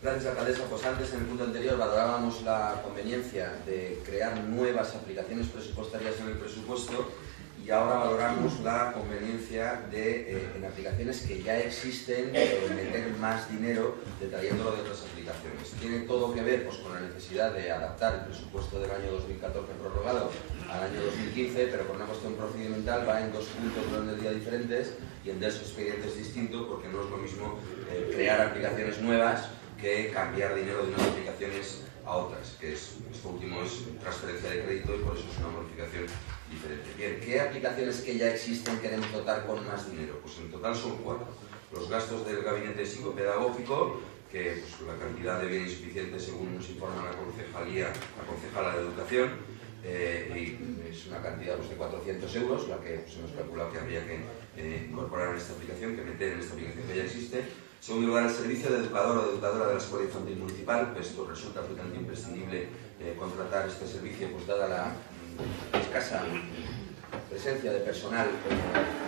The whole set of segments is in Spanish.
Gracias, alcaldesa. Pues antes, en el punto anterior, valorábamos la conveniencia de crear nuevas aplicaciones presupuestarias en el presupuesto y ahora valoramos la conveniencia de, en aplicaciones que ya existen, meter más dinero detrayéndolo de otras aplicaciones. Tiene todo que ver pues, con la necesidad de adaptar el presupuesto del año 2014 prorrogado al año 2015, pero por una cuestión procedimental va en dos puntos de orden del día diferentes y en dos expedientes distintos, porque no es lo mismo crear aplicaciones nuevas que cambiar dinero de unas aplicaciones a otras, que esto último es transferencia de crédito y por eso es una modificación diferente. Bien, ¿qué aplicaciones que ya existen queremos dotar con más dinero? Pues en total son 4. Los gastos del gabinete psicopedagógico, que pues, la cantidad de bien insuficiente según nos informa la concejala de Educación, y es una cantidad pues, de 400 euros, la que pues, hemos calculado que habría que incorporar en esta aplicación, que meter en esta aplicación que ya existe. En segundo lugar, el servicio de educador o de educadora de la Escuela Infantil Municipal, pues esto resulta absolutamente imprescindible contratar este servicio, pues dada la escasa presencia de personal en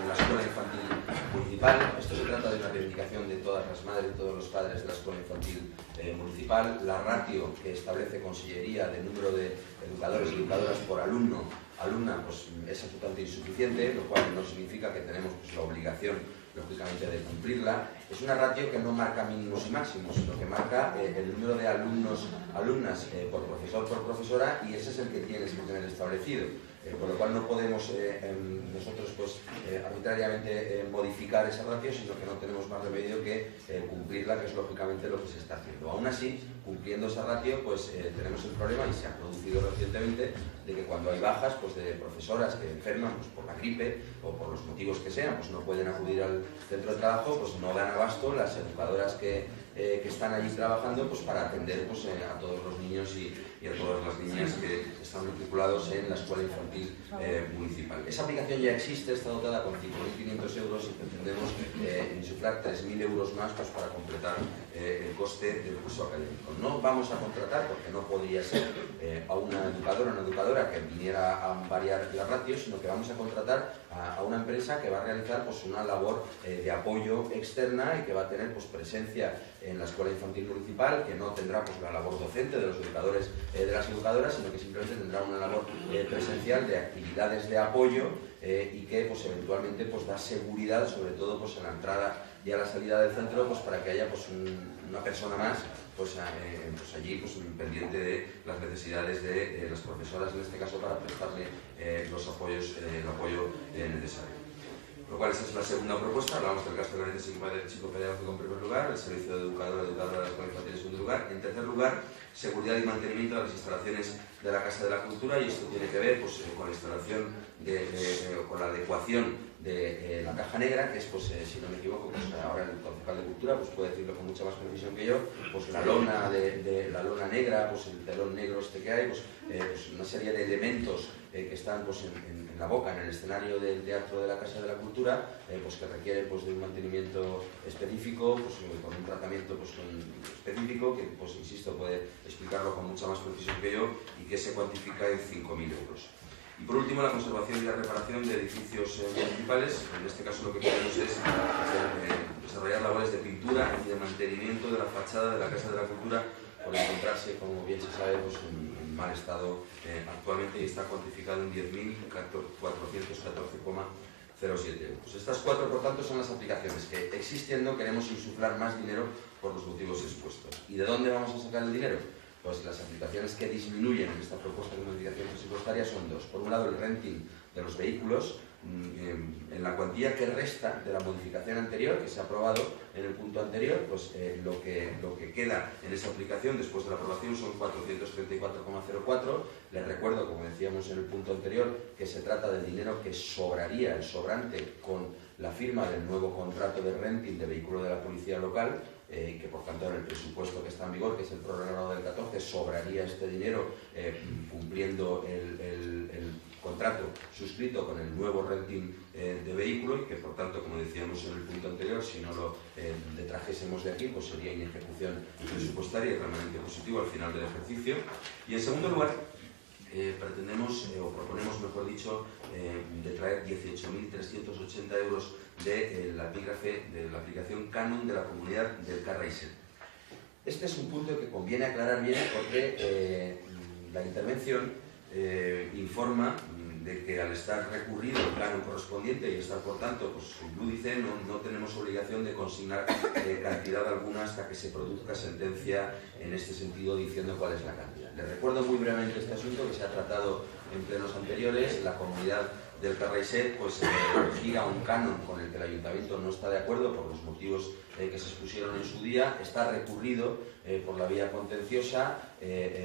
la Escuela Infantil Municipal. Esto se trata de una reivindicación de todas las madres y todos los padres de la Escuela Infantil Municipal. La ratio que establece Consellería de número de educadores y educadoras por alumna, pues es absolutamente insuficiente, lo cual no significa que tenemos pues, la obligación lógicamente de cumplirla. Es una ratio que no marca mínimos y máximos, sino que marca el número de alumnas por profesor por profesora, y ese es el que tienes que tener establecido. Por lo cual no podemos nosotros pues, arbitrariamente modificar esa ratio, sino que no tenemos más remedio que cumplirla, que es lógicamente lo que se está haciendo. Aún así, cumpliendo esa ratio, pues tenemos el problema, y se ha producido recientemente, de que cuando hay bajas pues, de profesoras que enferman pues, por la gripe o por los motivos que sean, pues no pueden acudir al centro de trabajo, pues no dan abasto las educadoras que están allí trabajando pues, para atender pues, a todos los niños y a todas las niñas que están matriculados en la Escuela Infantil Municipal. Esa aplicación ya existe, está dotada con 5.500 euros y pretendemos insuflar 3.000 euros más pues, para completar el coste del curso académico. No vamos a contratar, porque no podría ser a una educadora que viniera a variar la ratio, sino que vamos a contratar a una empresa que va a realizar pues, una labor de apoyo externa y que va a tener pues, presencia en la Escuela Infantil Municipal, que no tendrá pues, la labor docente de los educadores de las educadoras, sino que simplemente tendrá una labor presencial de actividades de apoyo y que pues, eventualmente pues, da seguridad, sobre todo pues, en la entrada y a la salida del centro, pues, para que haya pues, una persona más pues allí pues, pendiente de las necesidades de las profesoras, en este caso, para prestarle el apoyo necesario. Lo cual, esa es la segunda propuesta. Hablamos del gasto del gabinete psicopedagógico en primer lugar, el servicio de educador de la Escuela Infantil en segundo lugar. En tercer lugar, seguridad y mantenimiento de las instalaciones de la Casa de la Cultura, y esto tiene que ver pues, con la instalación, con la adecuación de la caja negra, que es, pues, si no me equivoco, pues, ahora el concejal de Cultura pues, puede decirlo con mucha más precisión que yo, pues la lona la lona negra, pues el telón negro este que hay, pues una serie de elementos que están pues, en la boca, en el escenario del teatro de la Casa de la Cultura, pues que requieren pues, de un mantenimiento específico, pues, con un tratamiento pues, específico, que, pues, insisto, puede explicarlo con mucha más precisión que yo, y que se cuantifica en 5.000 euros. Y por último, la conservación y la reparación de edificios municipales. En este caso lo que queremos es desarrollar labores de pintura y de mantenimiento de la fachada de la Casa de la Cultura, por encontrarse, como bien se sabe, pues, en mal estado actualmente, y está cuantificado en 10.414,07 euros. Estas 4, por tanto, son las aplicaciones que, existiendo, queremos insuflar más dinero por los motivos expuestos. ¿Y de dónde vamos a sacar el dinero? Pues las aplicaciones que disminuyen en esta propuesta de modificación presupuestaria son 2. Por un lado, el renting de los vehículos, en la cuantía que resta de la modificación anterior, que se ha aprobado en el punto anterior, pues lo que queda en esa aplicación después de la aprobación son 434,04. Les recuerdo, como decíamos en el punto anterior, que se trata del dinero que sobraría, el sobrante, con la firma del nuevo contrato de renting de vehículo de la policía local, que por tanto en el presupuesto que está en vigor, que es el prorrogado del 14, sobraría este dinero cumpliendo el contrato suscrito con el nuevo renting de vehículo, y que por tanto, como decíamos en el punto anterior, si no lo detrajésemos de aquí, pues sería inejecución presupuestaria y remanente positivo al final del ejercicio. Y en segundo lugar, pretendemos, o proponemos, mejor dicho, detraer 18.380 euros de la aplicación Canon de la Comunidad del Carraixent. Este es un punto que conviene aclarar bien porque la intervención informa de que al estar recurrido el canon correspondiente y estar, por tanto, pues dice, no tenemos obligación de consignar cantidad alguna hasta que se produzca sentencia en este sentido diciendo cuál es la cantidad. Les recuerdo muy brevemente este asunto que se ha tratado en plenos anteriores. La comunidad del Carraiset pues gira un canon con el que el ayuntamiento no está de acuerdo por los motivos que se expusieron en su día, está recurrido por la vía contenciosa,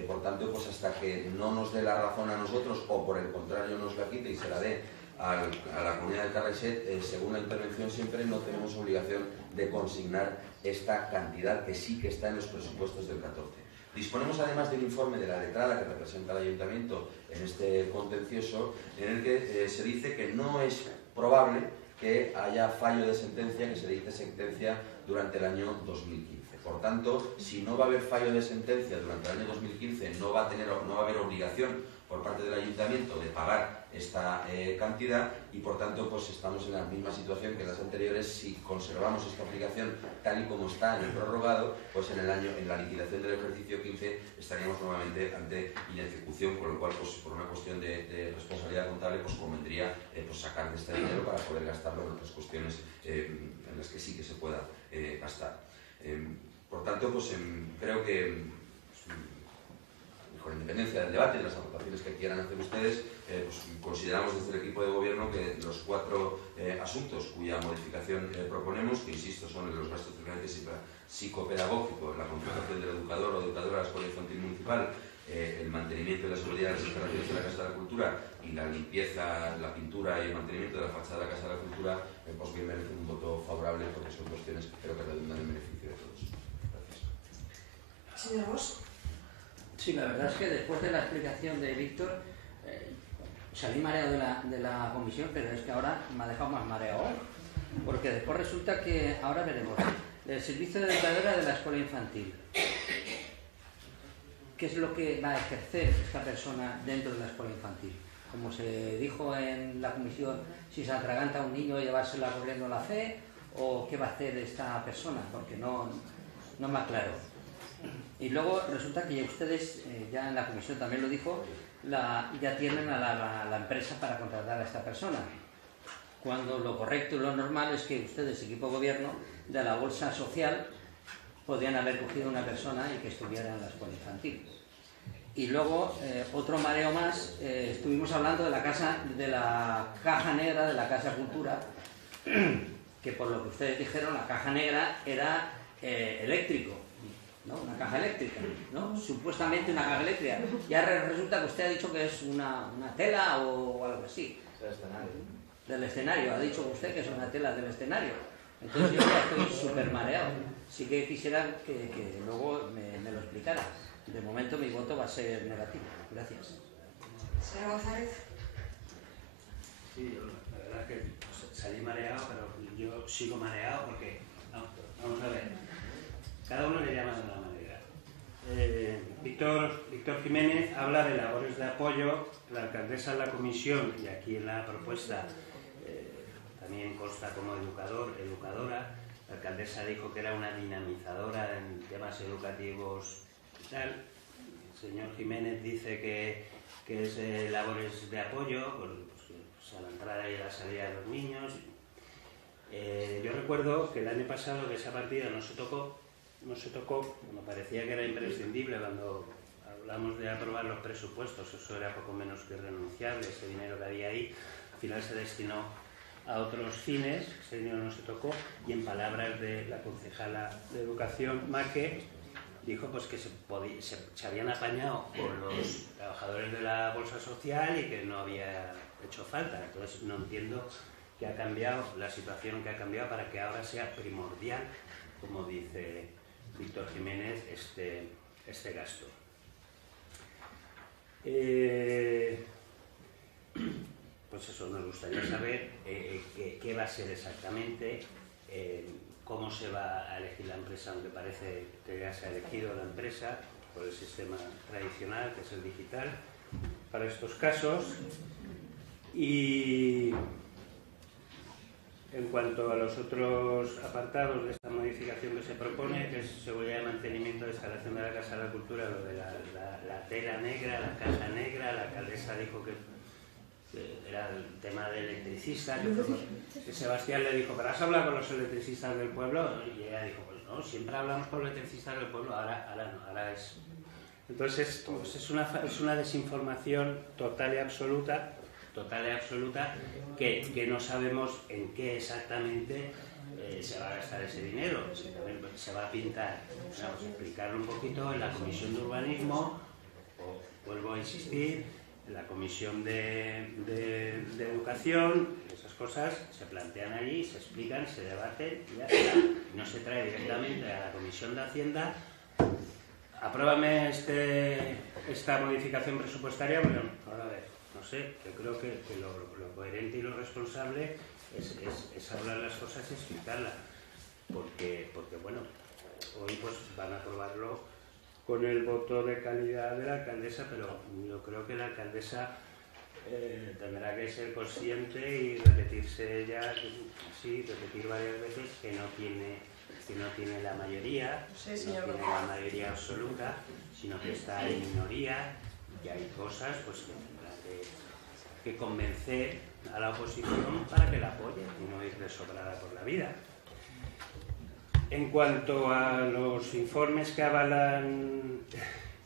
por tanto pues hasta que no nos dé la razón a nosotros o por el contrario nos la quite y se la dé a la comunidad del Carraiset, según la intervención siempre no tenemos obligación de consignar esta cantidad que sí que está en los presupuestos del 14. Disponemos además de un informe de la letrada que representa al ayuntamiento en este contencioso, en el que se dice que no es probable que haya fallo de sentencia, que se dicte sentencia durante el año 2015. Por tanto, si no va a haber fallo de sentencia durante el año 2015, no va a haber obligación por parte del ayuntamiento de pagar esta cantidad y por tanto pues estamos en la misma situación que en las anteriores. Si conservamos esta aplicación tal y como está en el prorrogado, pues en la liquidación del ejercicio 15 estaríamos nuevamente ante inejecución, con lo cual pues por una cuestión de responsabilidad contable pues convendría pues sacar de este dinero para poder gastarlo en otras cuestiones en las que sí que se pueda gastar. Por tanto, pues creo que con independencia del debate y de las aportaciones que quieran hacer ustedes, pues consideramos desde el equipo de gobierno que los 4 asuntos cuya modificación proponemos, que insisto son los gastos de psicopedagógico, la contratación del educador o educadora de la escuela infantil municipal, el mantenimiento y la seguridad de las instalaciones de la Casa de la Cultura y la limpieza, la pintura y el mantenimiento de la fachada de la Casa de la Cultura, pues bien merecen un voto favorable porque son cuestiones que creo que redundan en beneficio de todos. Gracias. Señor Ros. Sí, la verdad es que después de la explicación de Víctor salí mareado de la comisión, pero es que ahora me ha dejado más mareado hoy, porque después resulta que, ahora veremos, el servicio de educadora de la escuela infantil. ¿Qué es lo que va a ejercer esta persona dentro de la escuela infantil? Como se dijo en la comisión, si se atraganta a un niño llevársela corriendo a la fe, o qué va a hacer esta persona, porque no me aclaro. Y luego resulta que ustedes, ya en la comisión también lo dijo, ya tienen a la empresa para contratar a esta persona. Cuando lo correcto y lo normal es que ustedes, equipo de gobierno, de la bolsa social, podrían haber cogido una persona y que estuviera en la escuela infantil. Y luego, otro mareo más, estuvimos hablando de la caja negra de la Casa Cultura, que por lo que ustedes dijeron, la caja negra era eléctrico. ¿No? Una caja eléctrica, ¿no? Supuestamente una caja eléctrica. Ya resulta que usted ha dicho que es una tela o algo así. Del escenario. Ha dicho usted que es una tela del escenario. Entonces yo ya estoy súper mareado. Sí que quisiera que luego me lo explicara. De momento mi voto va a ser negativo. Gracias. Señor González. Sí, la verdad es que salí mareado, pero yo sigo mareado porque, vamos a ver, cada uno le llama de una manera. Víctor Jiménez habla de labores de apoyo, la alcaldesa en la comisión y aquí en la propuesta también consta como educadora. La alcaldesa dijo que era una dinamizadora en temas educativos y tal. El señor Jiménez dice que es labores de apoyo, pues a la entrada y a la salida de los niños. Yo recuerdo que el año pasado que esa partida no se tocó, me parecía que era imprescindible cuando hablamos de aprobar los presupuestos, eso era poco menos que renunciable, ese dinero que había ahí, al final se destinó a otros fines, ese dinero no se tocó, y en palabras de la concejala de Educación, Maque, dijo pues que se habían apañado con los trabajadores de la Bolsa Social y que no había hecho falta. Entonces no entiendo que ha cambiado, la situación que ha cambiado para que ahora sea primordial, como dice Víctor Jiménez, este gasto. Pues eso, nos gustaría saber qué va a ser exactamente, cómo se va a elegir la empresa, aunque parece que ya se ha elegido la empresa por el sistema tradicional, que es el digital, para estos casos. Y en cuanto a los otros apartados de esta modificación que se propone, que es seguridad y mantenimiento de instalación de la Casa de la Cultura, lo de la tela negra, la caja negra, la alcaldesa dijo que era el tema del electricista, que Sebastián le dijo, ¿pero has hablado con los electricistas del pueblo? Y ella dijo, pues no, siempre hablamos con los electricistas del pueblo, ahora no, ahora es... Entonces, pues es una desinformación total y absoluta, que no sabemos en qué exactamente se va a gastar ese dinero. Se va a pintar, vamos a explicarlo un poquito en la Comisión de Urbanismo, o vuelvo a insistir, en la Comisión de Educación. Esas cosas se plantean allí, se explican, se debaten y ya está. Y no se trae directamente a la Comisión de Hacienda. Apruébame esta modificación presupuestaria. Bueno, ahora a ver, no sé, yo creo que lo coherente y lo responsable es hablar las cosas y explicarlas, porque bueno, hoy pues van a aprobarlo con el voto de calidad de la alcaldesa, pero yo creo que la alcaldesa tendrá que ser consciente y repetirse ella, sí, repetir varias veces que no tiene la mayoría, no tiene la mayoría absoluta, sino que está en minoría, y hay cosas pues que tendrá que convencer a la oposición para que la apoye y no ir de sobrada por la vida. En cuanto a los informes que avalan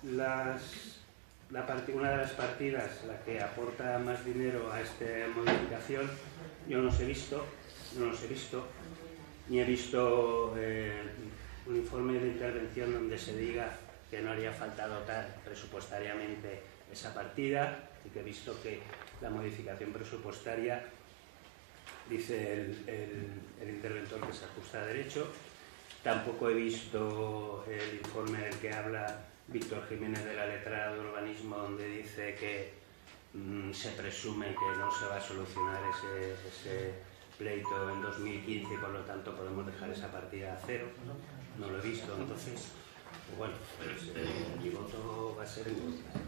una de las partidas, la que aporta más dinero a esta modificación, yo no los he visto, ni he visto un informe de intervención donde se diga que no haría falta dotar presupuestariamente esa partida, y que he visto que la modificación presupuestaria, dice el interventor, que se ajusta a derecho. Tampoco he visto el informe del que habla Víctor Jiménez de la letrada de urbanismo, donde dice que se presume que no se va a solucionar ese pleito en 2015 y por lo tanto podemos dejar esa partida a cero. No lo he visto, entonces, bueno, pues, mi voto va a ser en contra.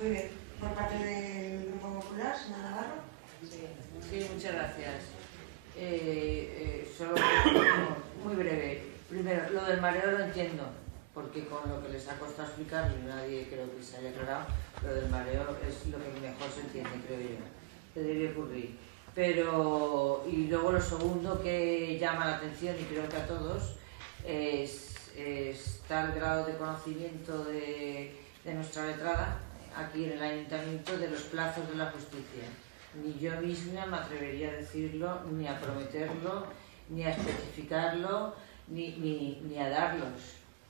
Muy bien. Por parte del Grupo Popular, señora Navarro. Sí, muchas gracias. Solo muy breve. Primero, lo del mareo lo entiendo, porque con lo que les ha costado explicarlo, nadie creo que se haya aclarado, lo del mareo es lo que mejor se entiende, creo yo, que debe ocurrir. Pero, y luego lo segundo que llama la atención, y creo que a todos, es tal grado de conocimiento de nuestra letrada aquí en el Ayuntamiento de los plazos de la justicia. Ni yo misma me atrevería a decirlo, ni a prometerlo, ni a especificarlo, ni a darlos.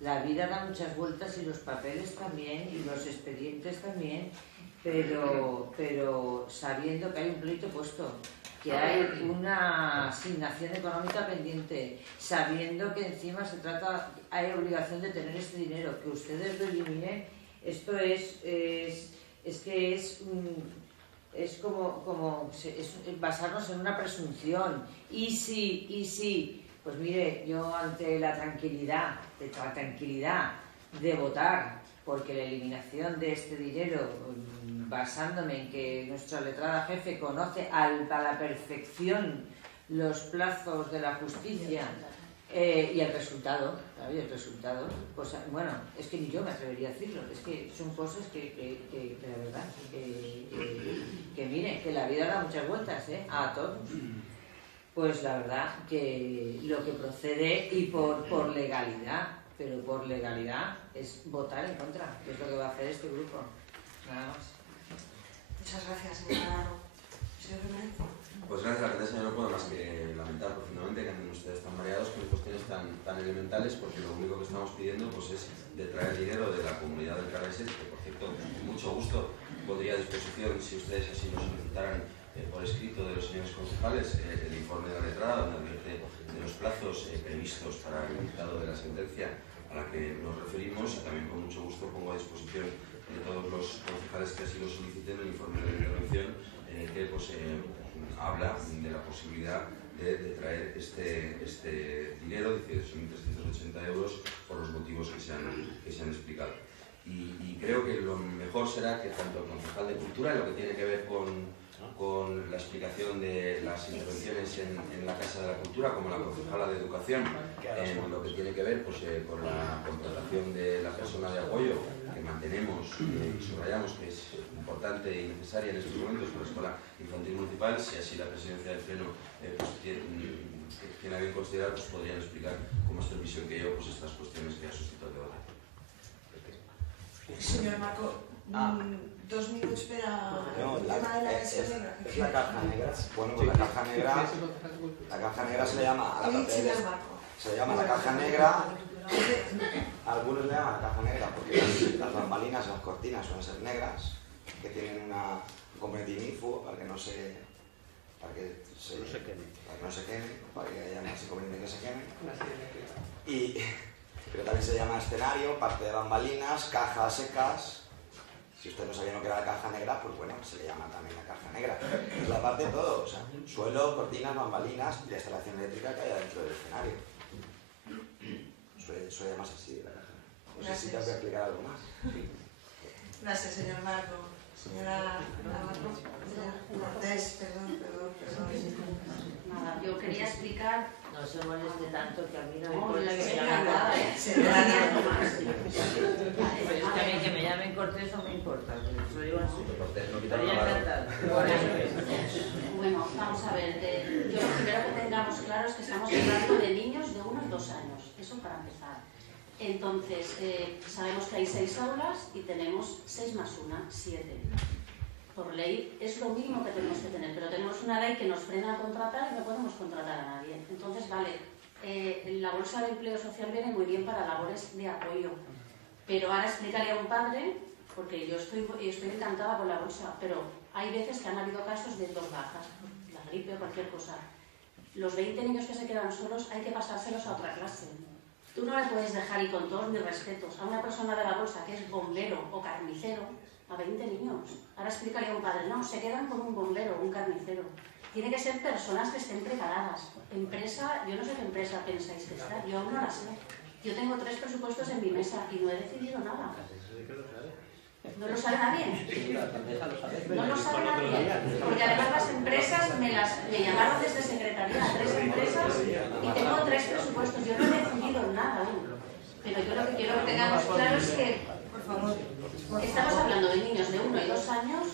La vida da muchas vueltas y los papeles también, y los expedientes también, pero sabiendo que hay un pleito puesto, que hay una asignación económica pendiente, sabiendo que encima hay obligación de tener este dinero, que ustedes lo eliminen. Esto es como basarnos en una presunción. Y sí, pues mire, yo ante la tranquilidad de votar porque la eliminación de este dinero, basándome en que nuestra letrada jefe conoce a la perfección los plazos de la justicia, y el resultado, pues bueno, es que ni yo me atrevería a decirlo, es que son cosas que la verdad, que mire, que la vida da muchas vueltas, a todos. Pues la verdad que lo que procede, y por legalidad, pero por legalidad, es votar en contra, que es lo que va a hacer este grupo, nada más. Muchas gracias, señora Navarro. Señor Jiménez. Pues gracias, alcaldesa. Yo no puedo más que lamentar profundamente que anden ustedes tan mareados con cuestiones tan elementales, porque lo único que estamos pidiendo pues es de traer dinero de la comunidad del Carrasés, que por cierto, con mucho gusto pondría a disposición, si ustedes así lo solicitaran, por escrito de los señores concejales, el informe de la letrada, donde advierte de los plazos previstos para el dictado de la sentencia a la que nos referimos, y también con mucho gusto pongo a disposición de todos los concejales que así lo soliciten el informe de intervención, en el que pues, habla de la posibilidad de traer este dinero, 18.380 euros, por los motivos que se han explicado. Y creo que lo mejor será que tanto el concejal de Cultura, en lo que tiene que ver con con la explicación de las intervenciones en la Casa de la Cultura, como la concejala de Educación, en lo que tiene que ver pues, con la contratación de la persona de apoyo, que mantenemos y subrayamos que es importante y necesaria en estos momentos por la Escuela Infantil Municipal. Si así la presidencia del Pleno pues, tiene a bien considerar, pues podrían explicar con más previsión que yo pues, estas cuestiones que ha suscitado el debate. Señor Marco, 2 minutos para No, el tema de la Casa Negra. es la caja negra. Bueno, pues la caja negra se le llama a la se le llama la caja negra. Algunos le llaman la caja negra porque las bambalinas, las cortinas suelen ser negras, que tienen un componente inifuo para que no se quemen, para que haya más inconveniente que se quemen. Pero también se llama escenario, parte de bambalinas, cajas secas. Si usted no sabía lo que era la caja negra, pues bueno, se le llama también la caja negra. Es la parte de todo, o sea, suelo, cortinas, bambalinas y la instalación eléctrica que haya dentro del escenario. Suele llamarse así la caja. No sé si te voy a explicar algo más. Gracias, señor Marco. Señora Cortés, perdón. Nada, yo quería explicar. No se moleste tanto que a mí no me No, importa yo que me estoy llamen encantada, Cortés. Señora Pero es que a mí que me llamen Cortés no me importa, lo digo así. No Estaría quitarlo a encantada. Bueno, vamos a ver. Yo lo primero que tengamos claro es que estamos hablando de niños de 1 y 2 años. Eso para empezar. Entonces, sabemos que hay 6 aulas y tenemos 6 más 1, 7. Por ley es lo mínimo que tenemos que tener, pero tenemos una ley que nos frena a contratar y no podemos contratar a nadie. Entonces, vale, la bolsa de empleo social viene muy bien para labores de apoyo, pero ahora explicaré a un padre, porque yo estoy encantada con la bolsa, pero hay veces que han habido casos de 2 bajas, la gripe o cualquier cosa. Los 20 niños que se quedan solos hay que pasárselos a otra clase. Tú no le puedes dejar, y con todos mis respetos, a una persona de la bolsa que es bombero o carnicero, a 20 niños. Ahora explicaría a un padre, no, se quedan con un bombero o un carnicero. Tiene que ser personas que estén preparadas. Empresa, yo no sé qué empresa pensáis que está, yo aún no la sé. Yo tengo 3 presupuestos en mi mesa y no he decidido nada. ¿No lo sabe nadie? No lo sabe nadie. Porque además las empresas me llamaron desde Secretaría, 3 empresas, y tengo 3 presupuestos. Yo no he decidido nada aún. Pero yo lo que quiero que tengamos claro es que, por favor, estamos hablando de niños de 1 y 2 años,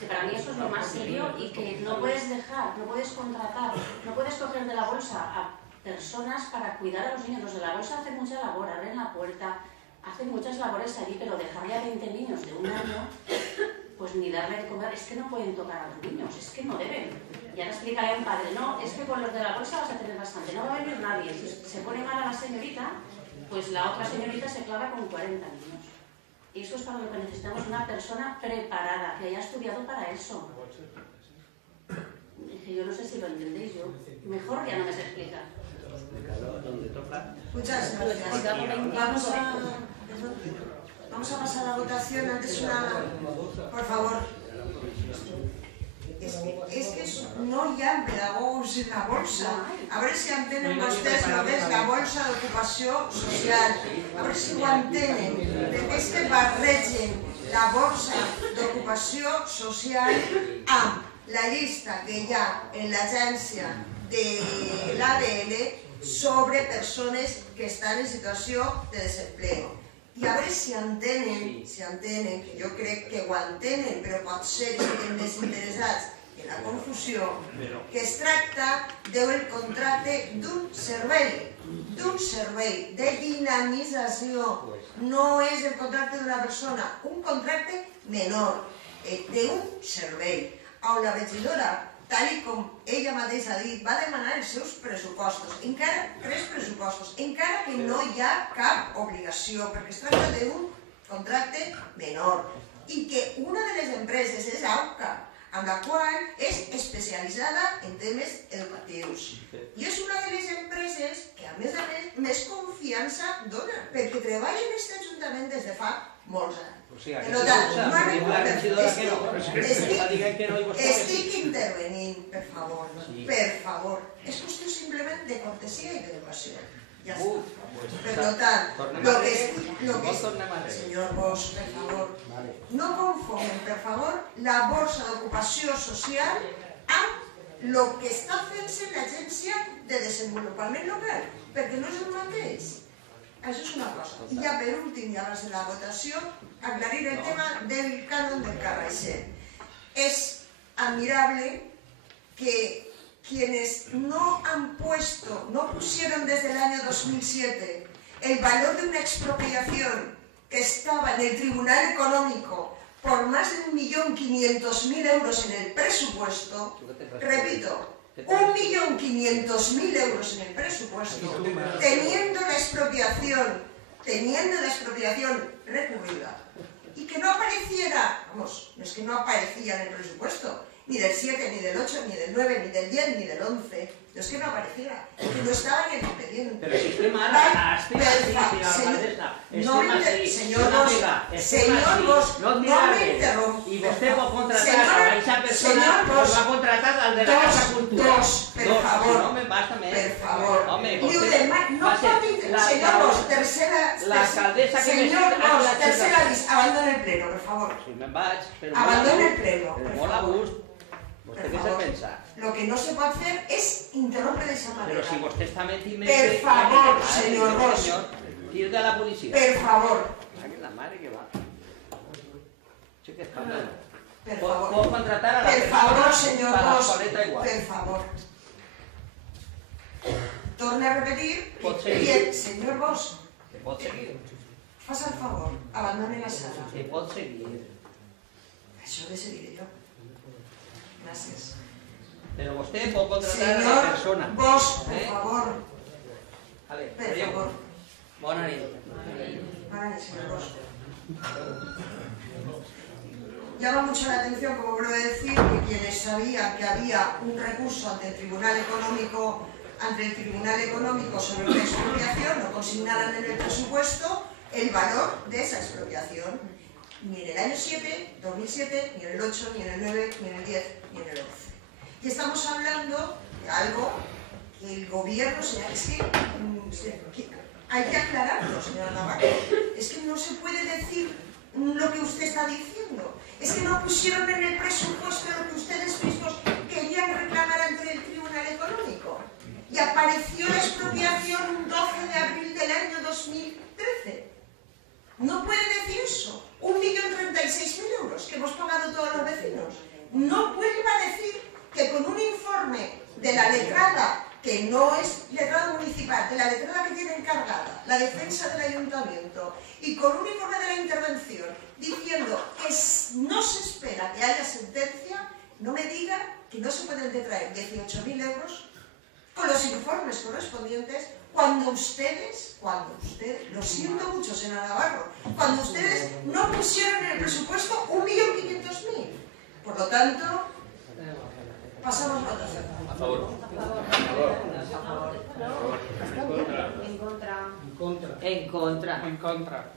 que para mí eso es lo más serio, y que no puedes dejar, no puedes contratar, no puedes coger de la bolsa a personas para cuidar a los niños. Los de la bolsa hacen mucha labor, abren la puerta, hacen muchas labores allí, pero dejarle a 20 niños de 1 año, pues ni darle de comer, es que no pueden tocar a los niños, es que no deben. Y ahora explicaré a un padre, no, es que con los de la bolsa vas a tener bastante, no va a venir nadie. Si se pone mal a la señorita, pues la otra señorita se clava con 40 niños. Y eso es para lo que necesitamos una persona preparada, que haya estudiado para eso. Que yo no sé si lo entendéis, yo mejor ya no me sé explicar. Muchas gracias. Vamos a pasar a la votación. Antes por favor. Es que no hi ha pedagogos en la bolsa. A veure si entenen vostès el que és la bolsa d'ocupació social. A veure si ho entenen. Perquè és que barregen la bolsa d'ocupació social amb la llista que hi ha en l'agència de l'ADL sobre persones que estan en situació de desempleo. I a veure si entenen, que jo crec que ho entenen, però pot ser que estiguin més interessats en la confusió, que es tracta del contracte d'un servei de dinamització. No és el contracte d'una persona, un contracte menor, d'un servei, on la regidora, tal com ella mateixa ha dit, va demanar els seus pressupostos, encara 3 pressupostos, encara que no hi ha cap obligació, perquè es tracta d'un contracte menor, i que una de les empreses és AUCA, amb la qual és especialitzada en temes educatius. I és una de les empreses que, a més, més confiança dona, perquè treballa en aquest ajuntament des de fa molts anys. Per tant, estic intervenint, per favor. És qüestió simplement de cortesia i d'educació. Ya está. Per tant, senyor Bosch, per favor, no confonguin, per favor, la borsa d'ocupació social amb el que està fent-se l'Agència de Desenvolupament Local, perquè no és el mateix. Això és una cosa. I ja per últim, ja va ser la votació, aclarir el tema del cànon del Carraixent. Es admirable que quienes no pusieron desde el año 2007 el valor de una expropiación que estaba en el Tribunal Económico por más de 1.500.000 euros en el presupuesto, repito, 1.500.000 euros en el presupuesto, teniendo la expropiación recurrida, y que no apareciera, vamos, no es que no aparecía en el presupuesto, ni del 7, ni del 8, ni del 9, ni del 10, ni del 11, no es que no apareciera, que no estaba en el expediente. Pero si usted mara, señor Bosch, no me interrumpa. Y usted va a contratar a esa persona, va a contratar al de la Casa Cultura. Per favor, no me basta, per favor. Home, Señor Bosch, tercera... La alcaldesa que señor Bosch, tercera lista, abandone el pleno, por favor. Si me'n vaig, però abandone el pleno. Però molt a gust. ¿Vostè què se pensa? Lo que no se puede hacer es interrompre de esa manera. Pero si usted está metiendo... Per favor, señor Bosch. Tire de la policía. Per favor. La madre que va. Sí que escándalo. Per favor. Puedo contratar a la per persona favor, señor para la Bosch. paleta igual. Per favor. Torne a repetir. Pot seguir. Bien, señor Bosch. Que pot seguir. Fas el favor, abandone la sala. Que pot seguir. Això de seguir jo. Gràcies. Pero usted puede contratar a la Señor persona. Bosch, por favor. Vale, Per favor. Bona nit. Buenas noches, señor Bosch. Llama mucho la atención, como vuelvo a decir, que quienes sabían que había un recurso ante el Tribunal Económico sobre una expropiación no consignaran en el presupuesto el valor de esa expropiación. Ni en el año 2007, ni en el 8, ni en el 9, ni en el 10, ni en el 11. Y estamos hablando de algo que el gobierno, es que hay que aclararlo, señora Navarro. Es que no se puede decir lo que usted está diciendo. Es que no pusieron en el presupuesto lo que ustedes mismos querían reclamar ante el Tribunal Económico. Y apareció la expropiación un 12 de abril del año 2013. No puede decir eso. 1.036.000 euros que hemos pagado todos los vecinos. No vuelva a decir que con un informe de la letrada, que no es letrada municipal, de la letrada que tiene encargada la defensa del ayuntamiento, y con un informe de la intervención diciendo que no se espera que haya sentencia, no me diga que no se pueden detraer 18.000 euros con los informes correspondientes cuando ustedes, lo siento mucho, señora Navarro, cuando ustedes no pusieron en el presupuesto 1.500.000. Por lo tanto, pasamos a votación. A favor. En contra.